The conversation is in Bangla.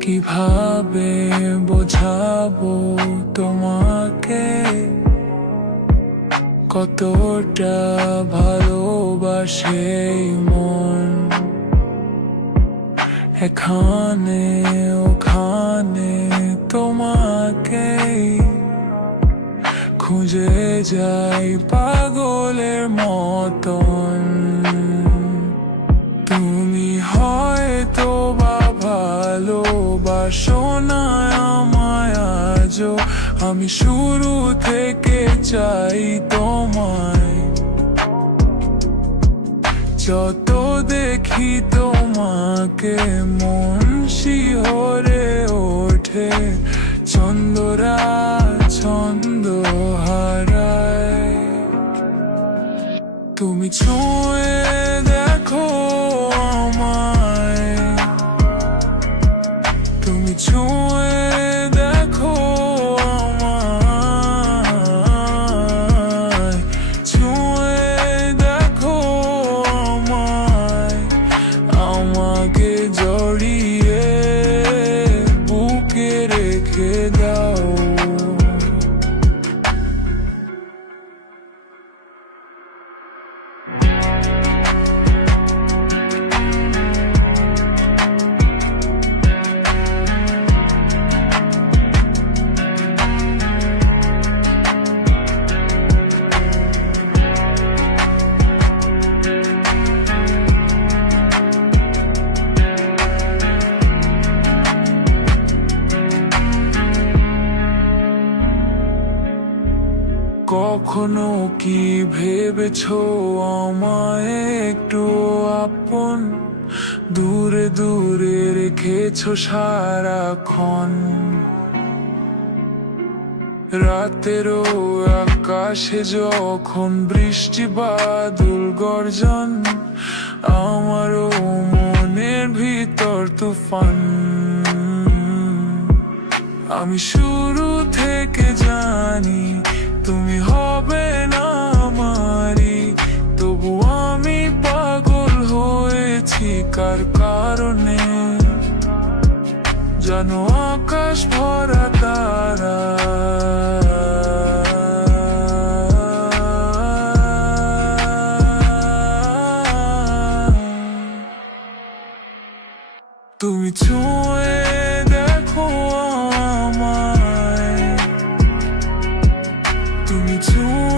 কীভাবে বোঝাবো তোমাকে? কতটা ভালোবাসে মন? এখানে ওখানে তোমাকে। খুঁজে যাই পাগলের মতন। তুমি হয়তো বা ভালোবাসো না আমায় আজও। আমি শুরু থেকে চাই তোমায়। যত দেখি তোমাকে, মন শিহরে ওঠে। চন্দরা ছন্দ হারায় তুমি ছুঁয়ে দেখো আমায়। তুমি ছুঁয়ে দেখো আমায়। ছুঁয়ে দেখো আমায়। আমাকে জড়িয়ে Good. কখনো কি ভেবেছো আমায় একটু আপন? দূরে দূরে রেখেছো সারাক্ষণ। রাতেরও আকাশে যখন বৃষ্টি বাদল গর্জন, আমারও মনের ভিতর তুফান। আমি শুরু থেকে জানি তুমি হবে না আমারি তবু আমি পাগল হয়েছি, কার কারণে? জানো আকাশ ভরা তারা। তুমি ছুঁয়ে তুমি ছোঁয়া